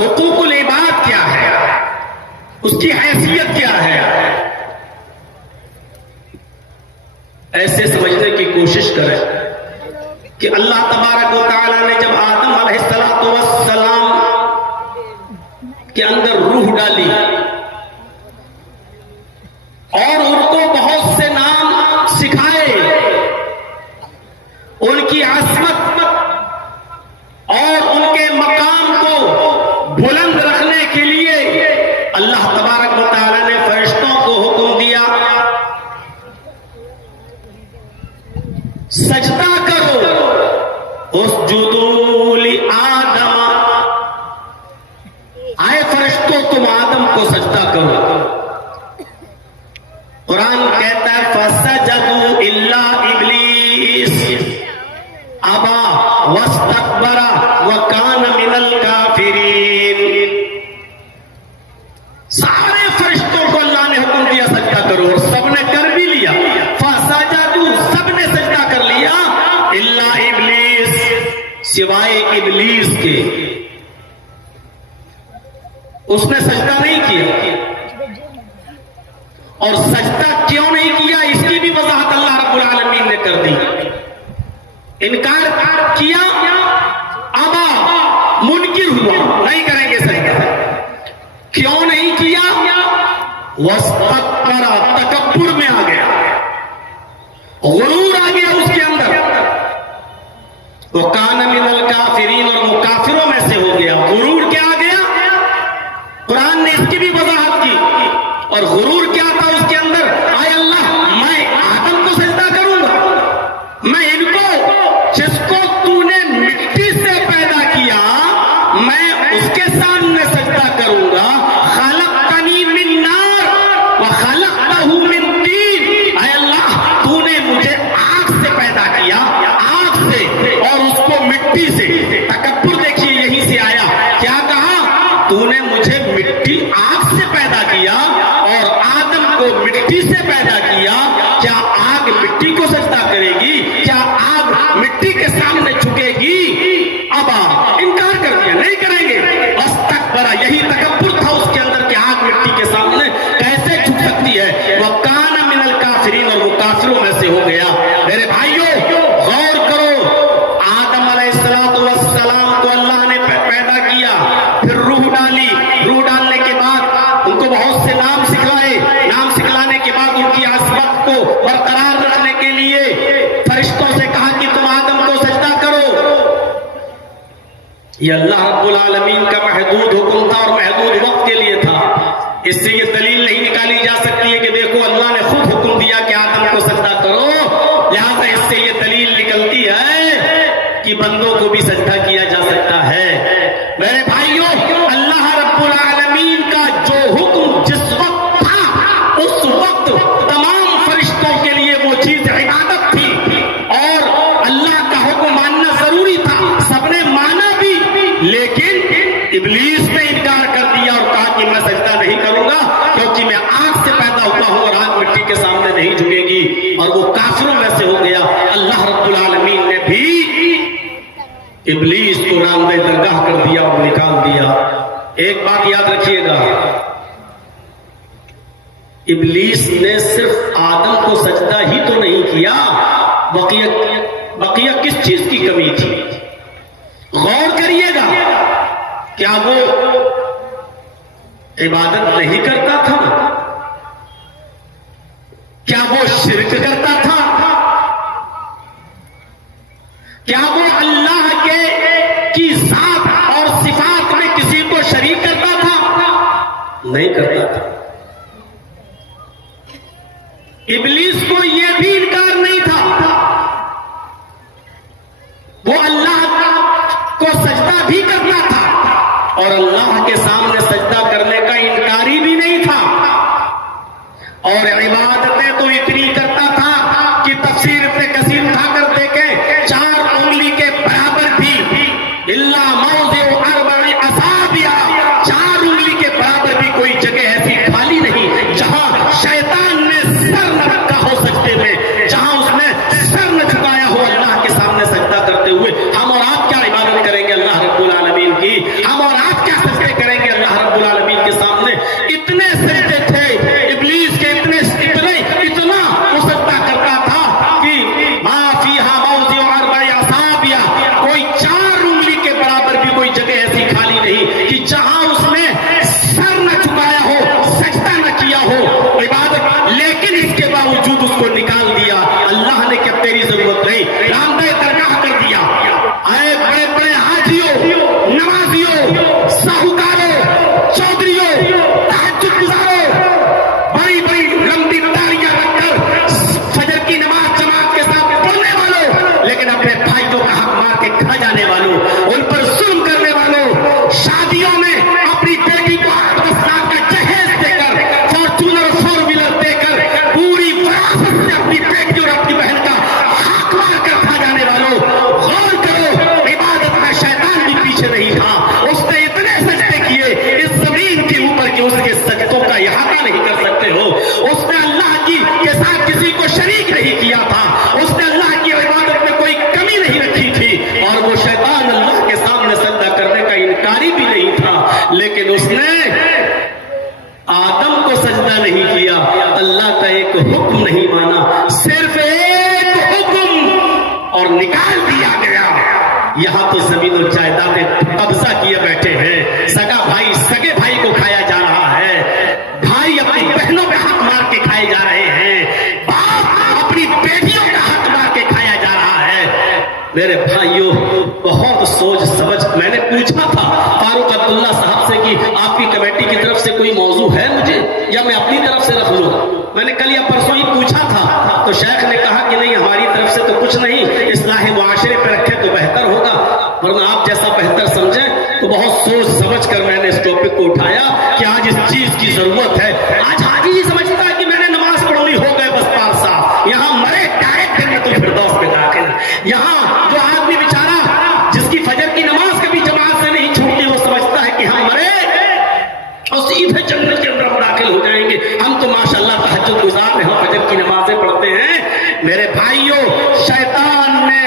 حقوق العباد کیا ہے، اس کی حیثیت کیا ہے، ایسے سمجھنے کی کوشش کریں کہ اللہ تبارک و تعالی نے جب آدم علیہ السلام کے اندر روح ڈالی اور ان کو بہت سے نام سکھائے، ان کی عظمت اور ان کے مقام کو بلند رکھنے کے لیے اللہ تبارک و تعالی نے فرشتوں کو حکم دیا سجدہ کرو، اسجدوا لآدم، آئے فرشتوں تم آدم کو سجدہ کرو۔ قرآن کہتا ہے فسجدوا الا ابلیس ابا واستکبر وکان من الکافرین، سارے فرشتوں کو اللہ نے حکم دیا سجدہ کرو اور سب نے کر بھی لیا، فسجدوا سب نے سجدہ کر لیا الا ابلیس سوائے ابلیس کے، اس نے سجدہ نہیں کیا۔ اور سجدہ کیوں نہیں کیا اس کی بھی وضاحت اللہ رب العالمین نے کر دی، انکار کیا، ابا منکر ہوا، نہیں کریں گے سجدہ۔ کیوں نہیں کیا؟ واستکبر، تکبر میں آ گیا، غرور آ گیا اس کے اندر، وکان من الکافرین، اور وہ کافروں میں سے ہو گیا۔ غرور کیا آ گیا؟ قرآن نے اس کی بھی وضاحت کی۔ اور غرور کیا تھا اس کے اندر؟ آئے اللہ میں آدم کو سجدہ کروں گا، میں ان کو جس کو تو نے مٹی سے پیدا کیا میں اس کے سامنے سجدہ کروں گا۔ خلقتنی من نار وخلقتہ من طین، اے اللہ تو نے مجھے آگ سے پیدا کیا، آگ سے، اور اس کو مٹی سے۔ تکبر دیکھیے یہیں سے آیا، کیا کہا؟ تو نے مجھے مٹی آگ سے پیدا کیا اور آدم کو مٹی سے پیدا کیا، کیا آگ مٹی کو سجدہ کرے گی؟ کیا آگ مٹی کے سامنے جھکے گی؟ ابا، انکار کر دیا، نہیں کریں گے۔ واستکبر، یہی تکبر تھا اس کے اندر کہ آگ مٹی کے سامنے کیسے جھک سکتی ہے۔ وکان من الکافرین، اور وہ کافروں میں سے ہو گیا۔ میرے بھائیوں غور کرو، آدم علیہ السلام کو اللہ نے پیدا کیا، پھر روح ڈالی، روح ڈالنے کے بعد ان کو بہت سے نام سکھائے، نام سکھلانے کے بعد ان کی عظمت کو برقرار رکھنے کے لیے فرشتوں سے کہا کہ تم آدم کو سجدہ کرو۔ یہ اللہ رب العالمین کا محدود حکم تھا اور محدود وقت کے لیے تھا۔ اس سے یہ دلیل نہیں نکالی جا سکتی ہے کہ دیکھو اللہ نے خود حکم دیا کہ آدم کو سجدہ کرو، لہذا اس سے یہ دلیل نکلتی ہے کہ بندوں کو بھی سجدہ کیا جا سکتا ہے۔ میرے بھائیوں اللہ رب العالمین کا جو حکم جس وقت تھا اس وقت تمام فرشتوں کے لیے وہ چیز عبادت تھی اور اللہ کا حکم ماننا ضروری تھا، سب نے مانا بھی، لیکن ابلیس نے انکار کر دیا اور کہا کہ میں سجدہ نہیں کروں گا کیونکہ میں آگ سے پیدا ہوا ہوں اور آگ مٹی کے سامنے نہیں جھکے گی، اور وہ کافروں میں سے ہو گیا۔ اللہ رب العالمین نے بھی ابلیس کو راندہ درگاہ کر دیا اور نکال دیا۔ ایک بات یاد رکھیے گا، ابلیس نے صرف آدم کو سجدہ ہی تو نہیں کیا، بقیہ کس چیز کی کمی تھی؟ غور کریے گا، کیا وہ عبادت نہیں کرتا تھا؟ کیا وہ شرک کرتا تھا؟ کیا وہ اللہ کی ذات اور صفات میں کسی کو شریک کرتا تھا؟ نہیں کرتا تھا۔ ابلیس کو یہ بھی انکار نہیں تھا، وہ اللہ کو سجدہ بھی کرنا تھا اور اللہ کے سامنے سجدہ کرنے کا انکاری بھی نہیں تھا، اور عبادتیں تو اتنی کرتا تھا کہ تفسیر ابن کثیر اٹھا کر دیکھیں 4 انگلی کے برابر بھی، الا موضع 4 اصابع، 4 انگلی کے برابر بھی کوئی جگہ ایسی خالی نہیں جہاں شیطان نے سر نہ رکھا ہو سجدے میں، جہاں اس نے سر نہ جھکایا ہو اللہ کے سامنے سجدہ کرتے ہوئے۔ ہم اور آپ کیا عبادت کریں گے اللہ رب العالمین کی؟ ہم اور آپ کیا سجدے یہاں تو زمین و جائیدادیں قبضہ کیے بیٹھے ہیں، سگا بھائی سگے بھائی کو کھایا جا رہا ہے، بھائی اپنی بہنوں پہ حق مار کے کھائے جا رہے ہیں، باپ اپنی بیٹیوں کا حق مار کے کھایا جا رہا ہے۔ میرے بھائیوں، بہت سوچ سمجھ میں نے پوچھا تھا فاروق عبداللہ صاحب سے کہ آپ کی کمیٹی کی طرف سے کوئی موضوع ہے مجھے یا میں اپنی طرف سے رکھ لوں؟ میں نے کل یا پرسوں ہی پوچھا تھا تو شیخ نے کہا کہ نہیں، ہماری طرف سے تو کچھ نہیں، اصلاح معاشرے پہ رکھے تو بہتر ہوگا، ورنہ آپ جیسا بہتر سمجھیں۔ تو بہت سوچ سمجھ کر میں نے اس ٹاپک کو اٹھایا کہ آج اس چیز کی ضرورت ہے۔ آج حاجی ہی سمجھتا ہے کہ میں نے نماز پڑھنی ہو گئے بس پار صاحب، یہاں مرے ڈائریکٹ جنت الفردوس میں داخل۔ یہاں جو آدمی بیچارہ جس کی فجر کی نماز کبھی جماعت سے نہیں چھوٹتی، وہ سمجھتا ہے کہ ہم مرے اور سیدھے جنت کے اندر ہم داخل ہو جائیں گے۔ ہم تو ماشاءاللہ تہجد گزار ہیں، ہم فجر کی نمازیں پڑھتے ہیں۔ میرے بھائیوں، شیطان نے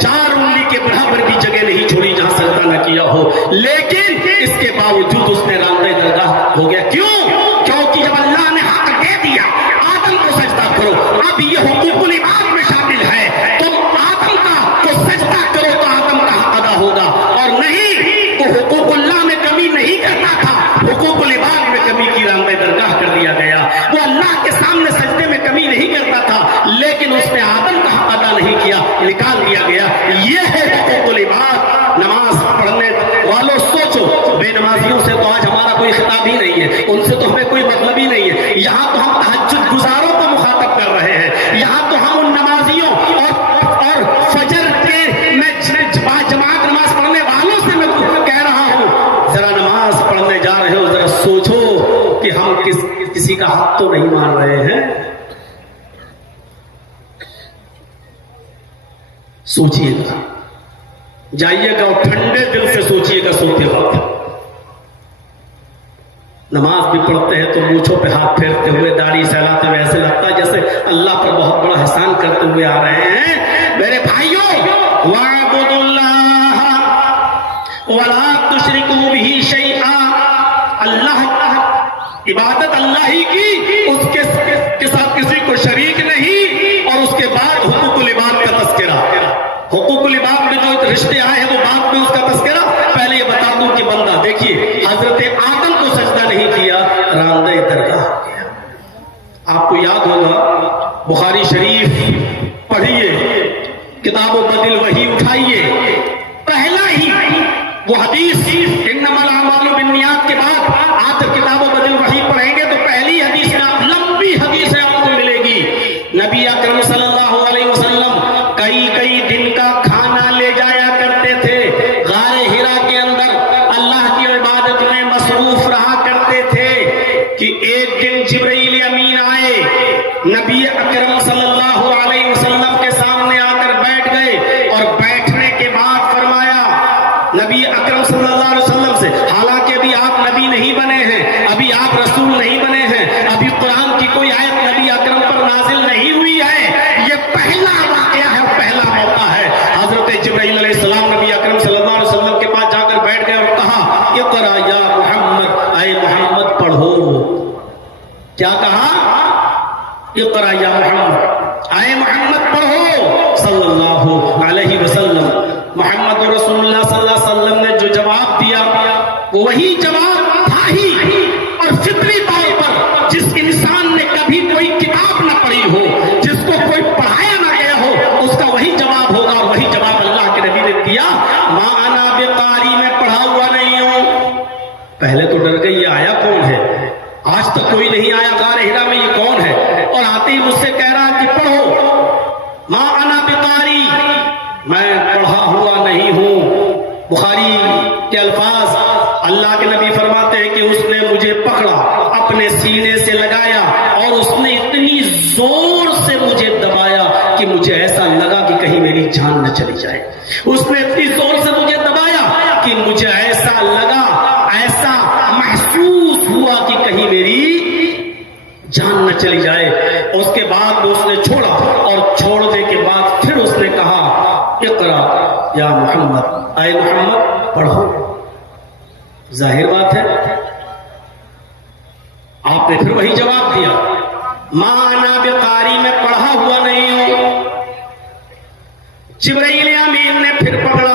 4 انگلی کے برابر بھی جگہ نہیں چھوڑی جہاں سجدہ نہ کیا ہو، لیکن اس کے باوجود اس نے راندہ درگاہ ہو گیا۔ کیوں؟ کیونکہ جب اللہ نے حق دے دیا آدم کو سجدہ کرو، اب یہ حقوق العباد میں شامل ہے، تم آدم کا تو سجدہ کرو تو آدم کا حق ادا ہوگا، اور نہیں تو حقوق اللہ میں کمی نہیں کرتا تھا، حقوق العباد میں کمی کی، راندہ درگاہ کر دیا گیا۔ وہ اللہ کے سامنے سجدے میں کمی نہیں کرتا تھا، لیکن اس نے آدم کا حق ادا نہیں کیا، نکال دیا گیا۔ یہ ہے حقوق العباد۔ نماز پڑھنے والوں سوچو، بے نمازیوں سے تو آج ہمارا کوئی خطاب ہی نہیں ہے، ان سے تو ہمیں کوئی مطلب ہی نہیں ہے۔ یہاں تو ہم تہجد گزاروں کو مخاطب کر رہے ہیں، یہاں تو ہم ان نمازیوں اور فجر کے میں جماعت نماز پڑھنے والوں سے میں کہہ رہا ہوں، ذرا نماز پڑھنے جا رہے ہو، ذرا سوچو کہ ہم کسی کا حق تو نہیں مان رہے ہیں۔ سوچئے گا، جائیے گا اور ٹھنڈے دل سے سوچئے گا سوتے وقت۔ نماز بھی پڑھتے ہیں تو مونچھوں پہ ہاتھ پھیرتے ہوئے، داڑھی سہلاتے ہوئے، ایسے لگتا ہے جیسے اللہ پر بہت بڑا احسان کرتے ہوئے آ رہے ہیں۔ میرے بھائیوں، وَاعْبُدُوا اللَّهَ وَلَا تُشْرِكُوا بِهِ شَيْئًا، اللہ عبادت اللہ ہی کی، اس کے ساتھ کسی کو شریک نہیں۔ اور اس کے بعد حقوق العباد کا تذکرہ، حقوق العباد میں جو رشتے آئے ہیں وہ بعد میں اس کا تذکرہ۔ پہلے یہ بتا دوں کہ بندہ دیکھیے، حضرت آدم کو سجدہ نہیں کیا، راندہ درگاہ ہو گیا۔ آپ کو یاد ہوگا، بخاری شریف پڑھیے، کتاب و بدل وحی اٹھائیے، پہلا ہی وہ حدیث انما الاعمال بالنیات کے بعد آپ جب کتاب و بدل وحی پڑھیں گے تو پہلی حدیث میں آپ لمبی حدیث آپ کو ملے گی۔ نبی اکرم صلی اللہ علیہ وسلم کئی دن کا کھانا لے جایا کرتے تھے، غار ہرا کے اندر اللہ کی عبادت میں مصروف رہا کرتے تھے کہ ایک دن جبرائیل امین آئے، نبی اکرم صلی اللہ علیہ وسلم کے سامنے آ کر بیٹھ گئے، اور بیٹھنے کے بعد فرمایا نبی اکرم صلی اللہ علیہ وسلم سے، حالانکہ ابھی آپ نبی نہیں بنے ہیں، ابھی آپ رسول نہیں بنے ہیں، ابھی قرآن کی کوئی آیت نبی اکرم پر نازل نہیں ہوئی ہے، یہ پہلا واقعہ ہے، پہلا موقع ہے۔ حضرت جبرائیل علیہ السلام نبی اکرم صلی اللہ علیہ وسلم کے پاس جا کر بیٹھ گئے اور کہا، اقرا یا محمد، اے محمد پڑھو۔ کیا کہا؟ اقرا یا محمد، اے محمد پڑھو صلی اللہ علیہ وسلم۔ محمد رسول اللہ صلی اللہ علیہ وسلم نے جو جواب دیا وہ وہی جواب تھا ہی، اور فطری طور پر جس انسان نے کبھی کوئی کتاب نہ پڑھی ہو، جس کو کوئی پڑھایا نہ گیا ہو، اس کا وہی جواب ہوگا، اور وہی جواب اللہ کے نبی نے دیا، ما انا بقاری، میں پڑھا ہوا نہیں ہوں۔ پہلے تو ڈر گئی، یہ آیا کون ہے؟ آج تک کوئی نہیں آیا غار ہرا میں، یہ کون ہے؟ اور آتے ہی مجھ سے کہہ رہا کہ پڑھو، ما انا بقاری، میں پڑھا ہوا نہیں ہوں۔ بخاری کے الفاظ، اللہ کے نبی فرماتے ہیں کہ اس نے مجھے پکڑا، اپنے سینے سے لگایا، اور اس نے اتنی زور سے مجھے دبایا کہ مجھے ایسا لگا کہ کہیں میری جان نہ چلی جائے۔ اس نے اتنی زور سے مجھے دبایا کہ مجھے ایسا لگا، ایسا محسوس ہوا کہ کہیں میری جان نہ چلی جائے۔ اس کے بعد اس نے چھوڑا، اور چھوڑنے کے بعد پھر اس نے کہا، اقرا یا محمد، اے محمد پڑھو۔ ظاہر بات ہے آپ نے پھر وہی جواب دیا، ما انا بقاری، میں پڑھا ہوا نہیں ہوں۔ جبرائیل امین نے پھر پکڑا،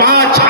5